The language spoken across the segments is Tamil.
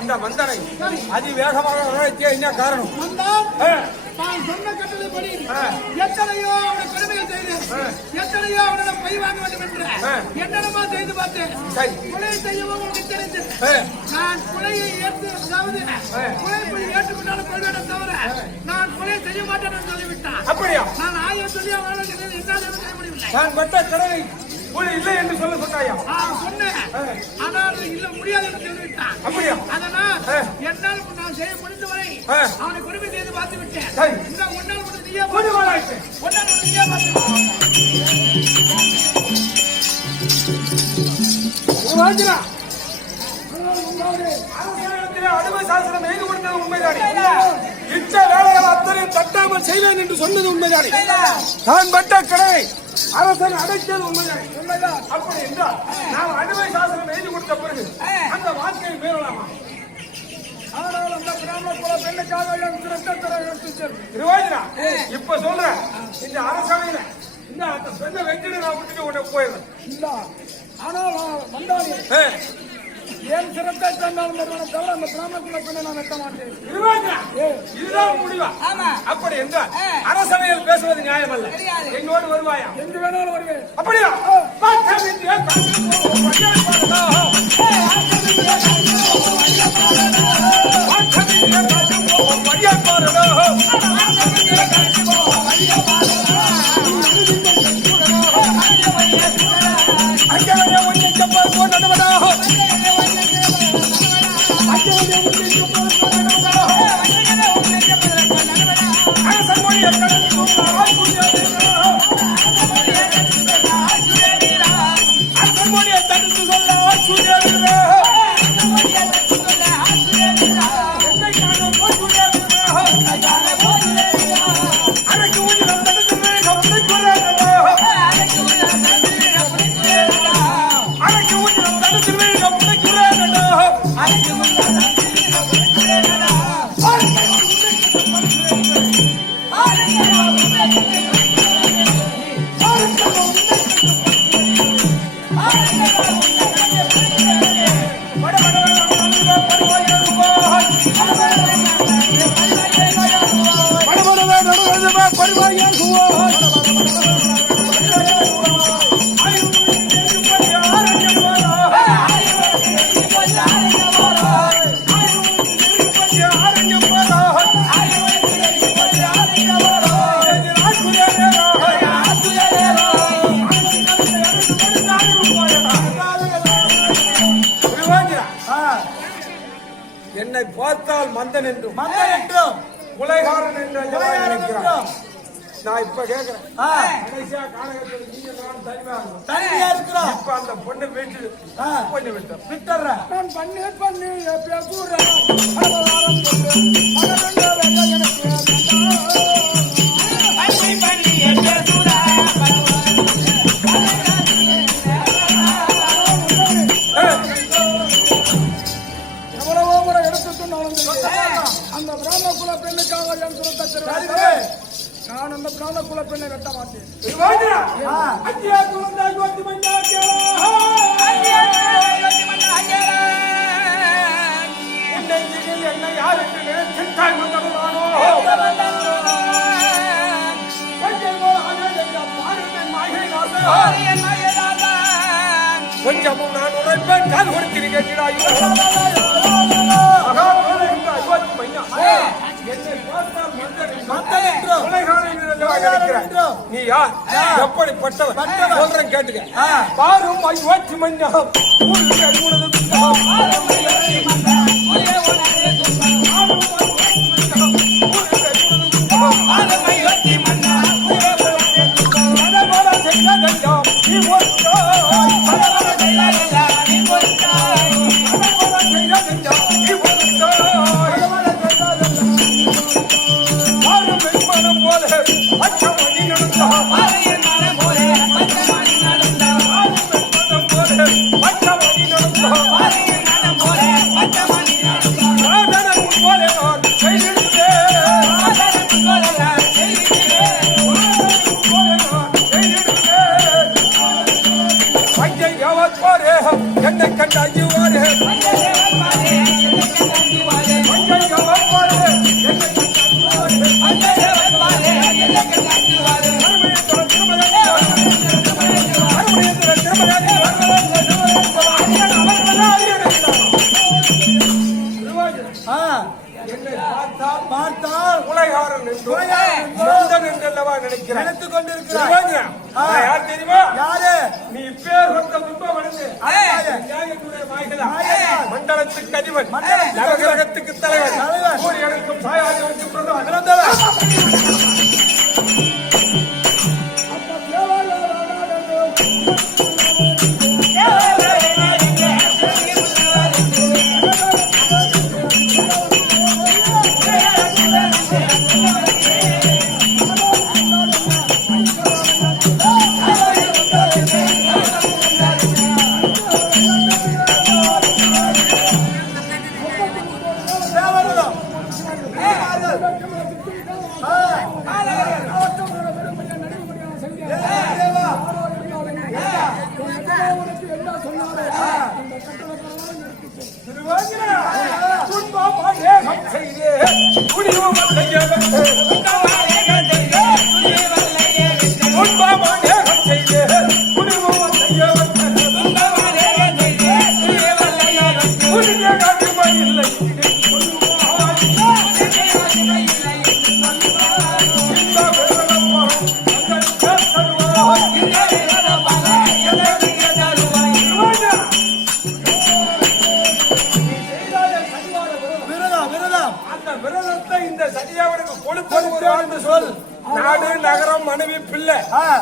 இந்த மந்தனை. அதிவேகமாக என்ன காரணம். சொன்ன ஆ. எத்தனையோ அவனை பெருமைகள் செய்து எத்தனையோ அவனிடம் பை வாங்க வேண்டும் என்று. என்னென்னமா செய்து பார்த்தேன். கொலை செய்யவும் தெரிந்து ஆ, நான் கொலையை ஏற்று அதாவது கொலை போய் ஏற்றுக்கொண்டாலும் கொள்வேன் தவிர நான் கொலை செய்ய மாட்டேன் என்று சொல்லிவிட்டான் அப்படியா நான் ஆயிரம் சொல்லி அவனால் என்னால் செய்ய முடியவில்லை நான் பட்ட கடனை உள் இல்லை என்று சொல்ல சொன்னாயா சொன்னேன் ஆனால் இல்ல முடியாது என்று சொல்லிவிட்டான் அப்படியா அதனால். என்னால் நான் செய்ய முடிந்தவரை. அவனை கொடுமை செய்து பார்த்து விட்டேன். இந்த ஒன்றால் மட்டும் நீயே அடிமை சாசனம் எழுதி கொடுத்தது உண்மைதானே? இச்ச வேலைகள் அத்தனையும் தட்டாமல் செய்வேன் என்று சொன்னது உண்மைதானே? நான் பட்ட கடை அரசன் அடைத்தது உண்மைதானே. உண்மைதான் அப்படி என்றால் நாம் அடிமை சாசனம் எழுதி கொடுத்த பிறகு அந்த வாழ்க்கையை மேலாமா ஆனால் அந்த பிராமண குல பெண்ணுக்காக என் எடுத்து செல். திருவாதிரா, இப்ப சொல்றேன். இந்த அரசவையில இந்த அந்த பெண்ணை வெட்டிட்டு நான் விட்டுட்டு உன்னை போயிடுறேன் இல்ல. ஆனால் வந்தாலே ஏன் சிறப்பை தந்தாலும் தவிர அந்த கிராமத்துல பெண்ணை நான் வெட்ட மாட்டேன். இதுதான் முடிவா? அப்படி என்றால் அரசவையில் பேசுவது நியாயமல்ல. எங்கோடு வருவாயா? எங்கு வேணாலும் வருவேன். அப்படியா? பட்டமின்றே பார்த்தால் மந்தன் என்றும். மன்னன் என்றும். உலகாரன் என்று உலகாரன் நினைக்கிறான். என்றும். நான் இப்ப கேக்குறேன். கடைசியா காலகட்டத்தில் நீங்க நான் இருக்கிறோம். இப்ப அந்த பொண்ணு வீட்டு ஆ. பண்ணி விட்டோம் விட்டுறேன். நான் பண்ணி பண்ணி வெள்ள எனக்கு. நான் ನಮ್ಮ ಪ್ರಾಣ ಕುಲಪೆಣ್ಣೆ ವ್ಯಕ್ತ ಮಾಡ್ತೀನಿ ಅಜ್ಜಿಯ ಕುಲದ ಜ್ಯೋತಿ ಮಂಡ್ಯ என்ன யாருக்கு நினைத்தாய் வந்தவனானோ? கொஞ்சமும் நான் உழைப்பேன் கால் கொடுத்திருக்கிறாய் மகா ஐயா நீ யார் எப்படி பட்டவன் சொல்றேன் கேட்டுக்க பாரும் ஐவத்தி மஞ்சம்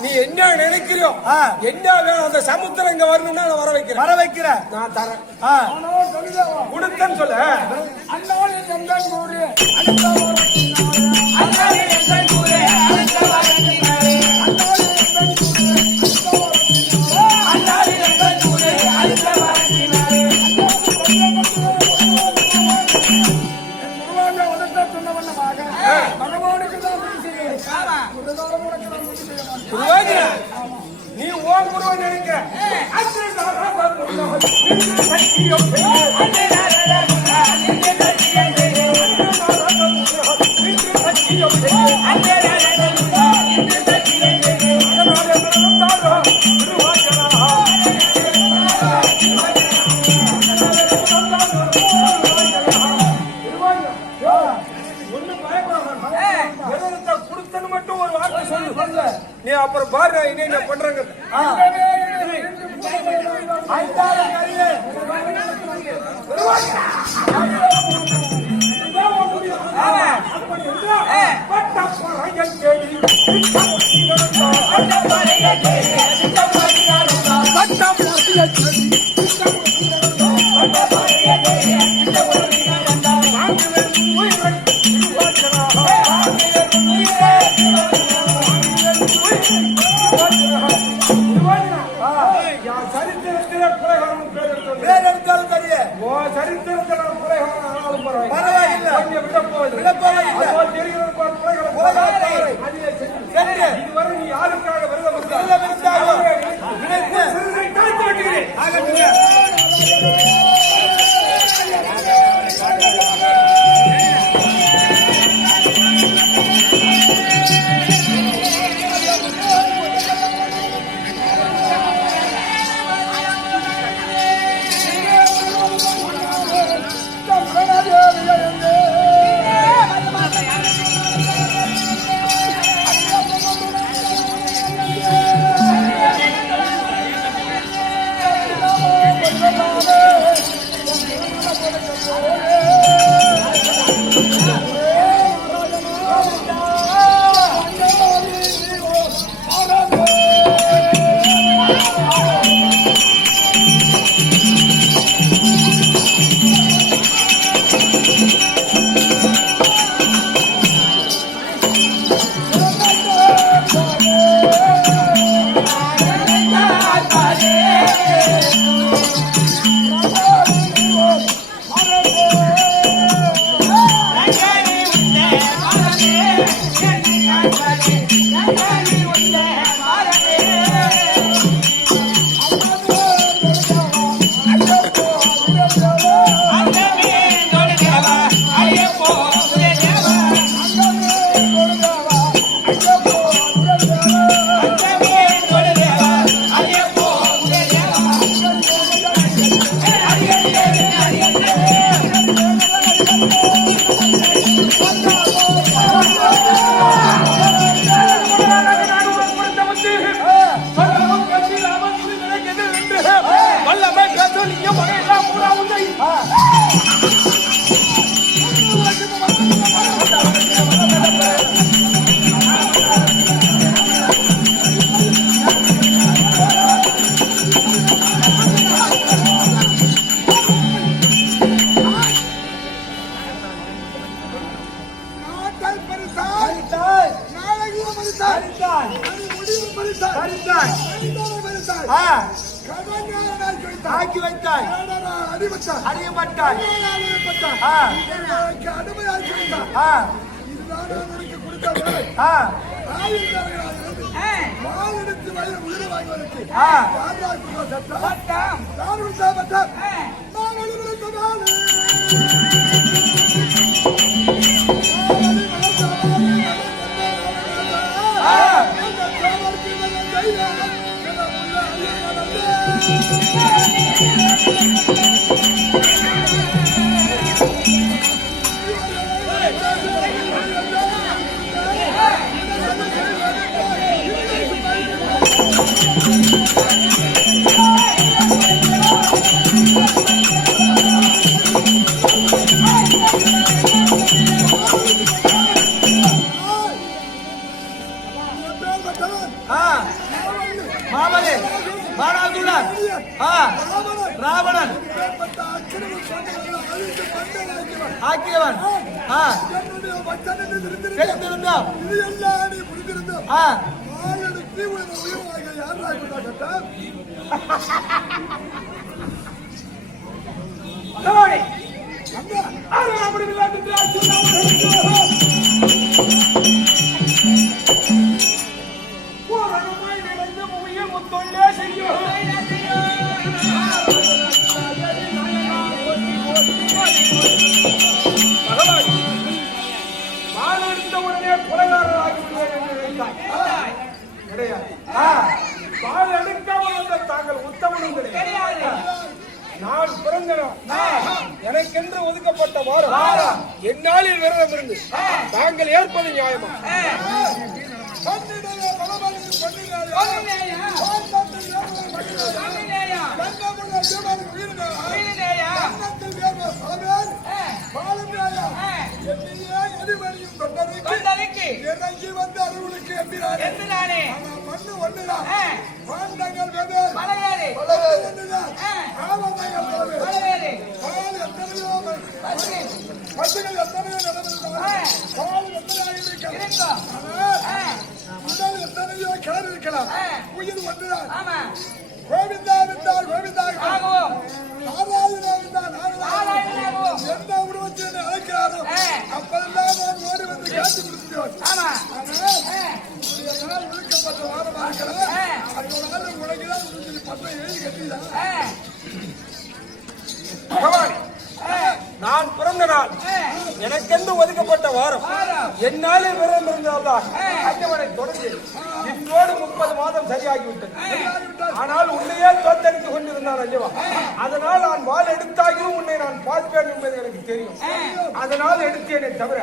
நீ என்ன நினைக்கிறியோ என்ன வேணும் அந்த சமுத்திரம் இங்க வரணும்னா நான் வர வைக்கிறேன். வர வைக்கிறேன். நான் தரேன். கொடுத்தேன்னு சொல்லு. அண்ணா எந்த ஊரு அண்ணா okay? விடப்போவதில்லை. விடப்போவதில்லை. தெரிந்திருந்தோம் இது எல்லாம் நீ. ஆ வாளெடுத்து உனது உயிரை வாங்க யாரா கொடுத்த சட்டம்? பகவானே அண்ணா, அப்படி விளையாட்டு கிடையாது. வாள் எடுக்காமல் வந்த தாங்கள் உத்தமனும் கிடையாது நான் பிறந்தனும் எனக்கென்று ஒதுக்கப்பட்ட வாரம் என்னாலில் விரதம் இருந்து தாங்கள் ஏற்பது நியாயமா பாண்டங்கள் வெவ்வேறு. பலவேல் ஒண்ணுதான். ஆவணங்கள் பலவேறு. பால் எத்தனையோ பசுகள் எத்தனையோ நடந்திருந்தாலும் பால் எத்தனையோ இருக்கலாம். உடல் எத்தனையோ கிளறி இருக்கலாம். உயிர் ஒன்றுதான் கோவிந்தா விட்டால் கோவிந்தா எந்த உருவத்தில் அழைக்கிறாரோ அப்பெல்லாம் நான் ஓடி வந்து உன்னுடைய நாள் ஒழுக்கப்பட்ட வாரமா இருக்கலாம் பகவான் நான் பிறந்த நாள். எனக்கென்று ஒதுக்கப்பட்ட வாரம். என்னாலே விரதம் இருந்தால்தான். அஞ்சவனை தொடர்ந்து இன்றோடு முப்பது மாதம் சரியாகிவிட்டது. ஆனால் உன்னையே தோத்தடித்துக் கொண்டிருந்தான் அல்லவா? அதனால் நான் வாள் எடுத்தாகியும் உன்னை நான் பார்ப்பேன் என்பது எனக்கு தெரியும். அதனால் எடுத்தேனே தவிர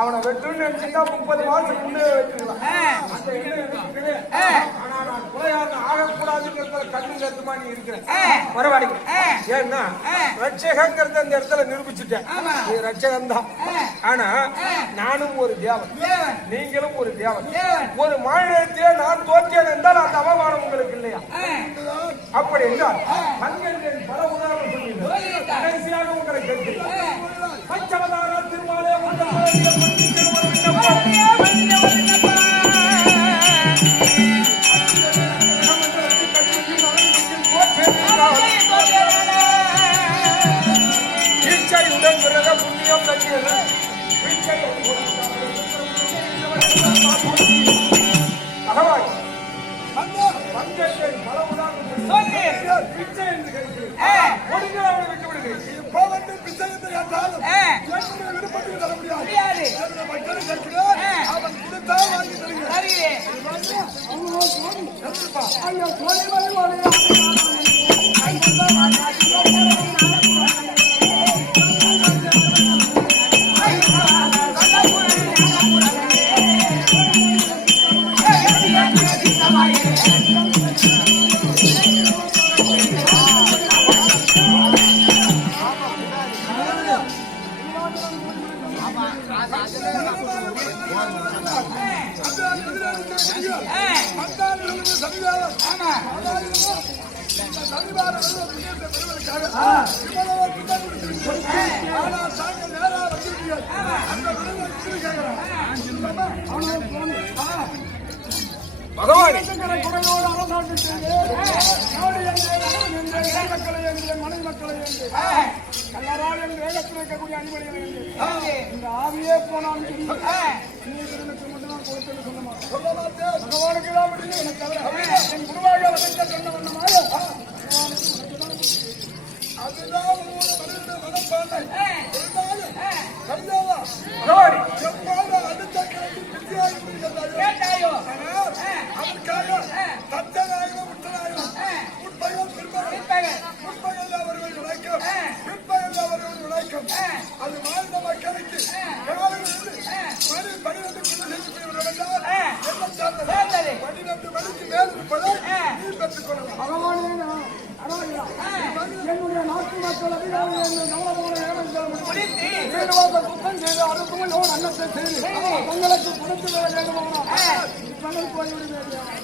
அவனை வெற்றுன்னு நினைச்சுன்னா முப்பது மாதம் முன்னே வச்சிருந்தான் அந்த நான் கொலையாக ஆகக்கூடாதுங்கிறதுல கண்ணு கருத்துமா நீ இருக்கிறேன் பரவாயில்லை ஏன்னா ரட்சகங்கிறத இந்த இடத்துல நிரூபிச்சுட்டேன். நீ தான் ஆனா நானும் ஒரு தேவன். நீங்களும் ஒரு தேவன். ஒரு மாநிலத்திலே நான் தோற்றேன் என்றால் ஐயோ சோழி மணி இருக்கக்கூடிய எங்கே, இந்த ஆவியே போனாலும் சரி, திருநக்கு மட்டும்தான். பகவானுக்கு தான் எனக்கு தவிர. என் குருவாக சொன்ன வண்ணமாக, அதுதான் அது வாழ்ந்த மக்களுக்கு மணி பனிரெண்டுக்குள்ள? சேர்ந்தது. பன்னிரண்டு மணிக்கு மேல் இருப்பதை நீ பெற்றுக் கொள்ளலாம். என்னுடைய நாட்டு மக்கள் சுத்தம் செய்து லோன் அன்னத்தை செய்து. தங்களுக்கு கொடுத்து வேண்டுமானால் போய்விடுவேன்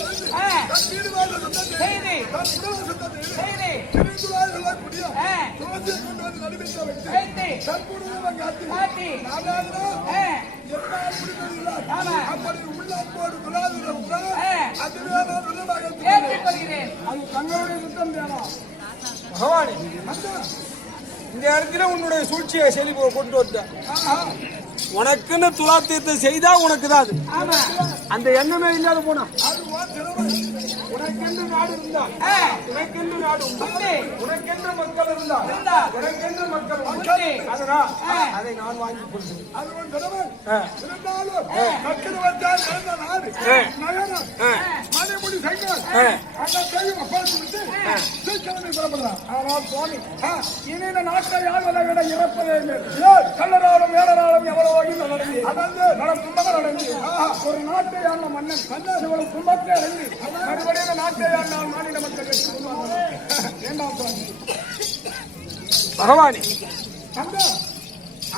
ஆ, அப்படி அதுவே நான் அது தங்களுடைய சுத்தம் வேணும் பகவானே இந்த இடத்துல உன்னுடைய சூழ்ச்சியை செலி கொண்டு வந்தேன் உனக்குன்னு துலாத்தீர்த்தம் செய்தா உனக்கு தான் அது. ஆமா அந்த எண்ணமே இல்லாத போனா. ¡Vamos! உனக்கென்று நாடு இருந்தா ஆ, உனக்கென்று நாடு. உனக்கென்று மக்கள் இருந்தா இருந்தா. உனக்கென்று மக்கள். அதனால். அதை நான் வாங்கி கொள்கிறேன் அது. இருந்தாலும் நாடு. நகரம், ஆ. மணிமுடி சங்கம். அந்த செய்யும் சீக்கிரமே புறப்படுறான். ஆனால் சுவாமி, ஆ, இனி இந்த நாட்டை ஆள்வதை விட இறப்பதே மேல். கள்ளராலும் வேடராலும் எவ்வளவோ இந்த நடந்து, அடர்ந்து, நடம் துன்பங்கள் அடைந்து, ஆஹா, ஒரு நாட்டை ஆண்ட மன்னன் கண்ணாசி துன்பத்தை அடைந்து, மறுபடியும் நாட்டை ஆண்டால் மாநில மக்கள் வெற்றி சுவாமி. பகவானே. அந்த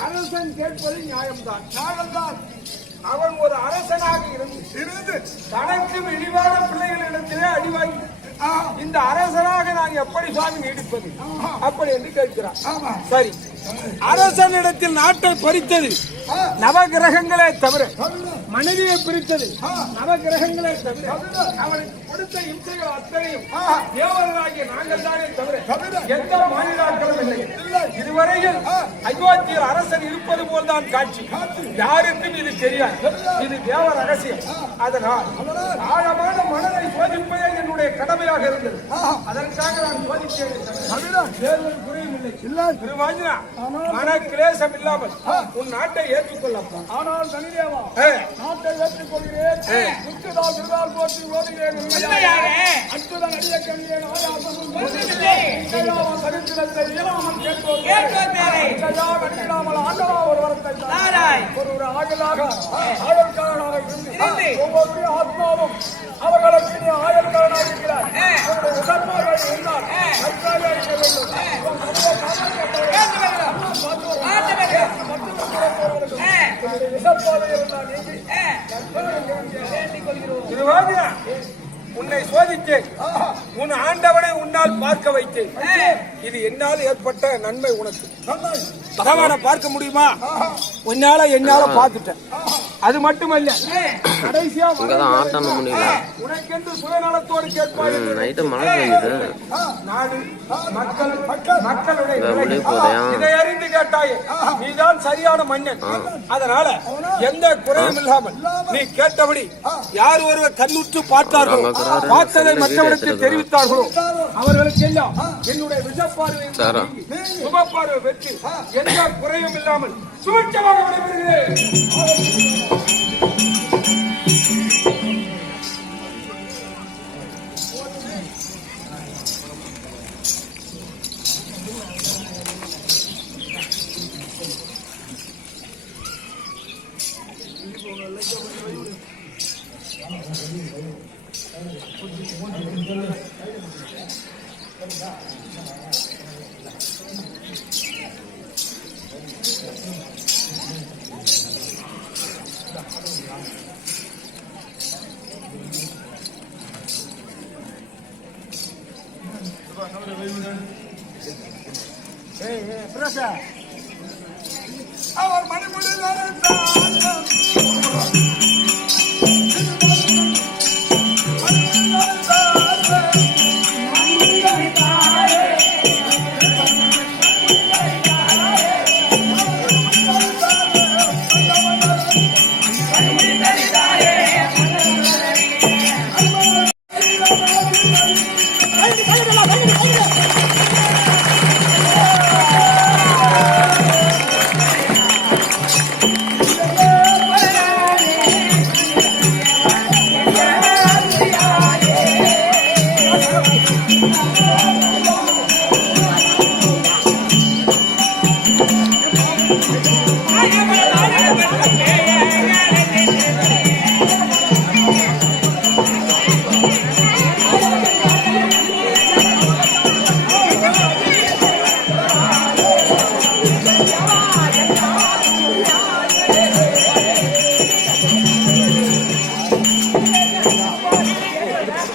அரசன் கேட்பது நியாயம்தான். நாகம்தான். அவன் ஒரு அரசனாக இருந்து தனக்கு இழிவான பிள்ளைகளிடத்திலே அடி வாங்கி இந்த அரசனாக நான் எப்படி சுவாமி நீடிப்பது? அப்படி என்று கேட்கிறான். சரி. அரசனிடத்தில் நாட்டை பறித்தது. நவகிரகங்களே தவிர மனைவியை பிரித்தது நவகிரகங்களே தவிர அவனுக்கு கொடுத்த இம்சைகள் அத்தனையும் தேவர்களாகிய நாங்கள் தானே தவிர. எந்த மாநிலாக்களும் இல்லை. இதுவரையில் அயோத்தியில் அரசன் இருப்பது போல்தான் காட்சி. யாருக்கும் இது தெரியாது. இது தேவ ரகசியம். அதனால் ஆழமான மனதை சோதிப்பதே என்னுடைய கடமையாக இருந்தது. அதற்காக நான் சோதித்தேன் வேறு ஒரு குறையும் இல்லை. இல்லை. திருவாஞ்சினா மன கிளேசம் இல்லாமல் உன் நாட்டை ஏற்றுக்கொள்ளப்பா. ஆனால் தனிதேவா நாட்டை வெற்றிக் கொள்கிறேன் முத்துதால் திருதால் போற்றி ஓதுகிறேன் அற்புதம் அடிய. இசையாமல் சரித்திரத்தை இயலாமல் கேட்போம். ஆண்டவா ஒரு வரத்தை. ஒரு ஒரு ஆகலாக ஆயல்காரனாக இருந்து. ஒவ்வொரு ஆத்மாவும் அவர்களுக்கு நீ ஆயல்காரனாக இருக்கிறார். உடன்பாக இருந்தால். நன்றாக இருக்க வேண்டும். உன்னை சோதித்தேன். உன் ஆண்டவனை உன் முன்னால் பார்க்க வைத்தேன். இது என்னால் ஏற்பட்ட நன்மை உனக்கு. பகவானை பார்க்க முடியுமா? உன்னால என்னால பார்த்துட்டேன். அது மட்டுமல்ல. கடைசியா இங்கதான் ஆட்டம் முடியல. உனக்கென்று சுயநலத்தோடு கேட்பாய் நைட்டு மழை பெய்யுது நாடு மக்கள் மக்களுடைய இதை அறிந்து கேட்டாயே. நீதான் சரியான மன்னன். அதனால எந்த குறையும் இல்லாமல் நீ கேட்டபடி யார் ஒருவர் கண்ணுற்று பார்த்தார்களோ. பார்த்ததை மற்றவர்களுக்கு தெரிவித்தார்களோ அவர்களுக்கு எல்லாம் என்னுடைய விஷப்பார்வை சாரா. சுபப்பார்வை பெற்று எந்த குறையும் இல்லாமல் சூழ்ச்சமாக நடைபெறுகிறது 哎哎，不咋样。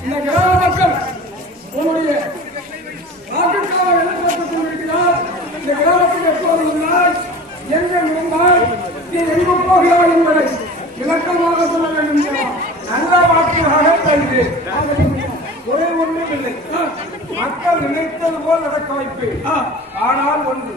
இந்த கிராம மக்கள் உன்னுடைய நாட்டுக்காக எழுதப்பட்டு இருக்கிறார் இந்த கிராமத்தில் எப்போது இருந்தால் எங்க இருந்தால் நீ எங்கு போகிறாய் என்பதை விளக்கமாக சொல்ல வேண்டும் என்றார். நல்ல வாக்குகளாக தருது ஒரே ஒன்றும் இல்லை அமைப்பு. ஆனால் ஒன்று.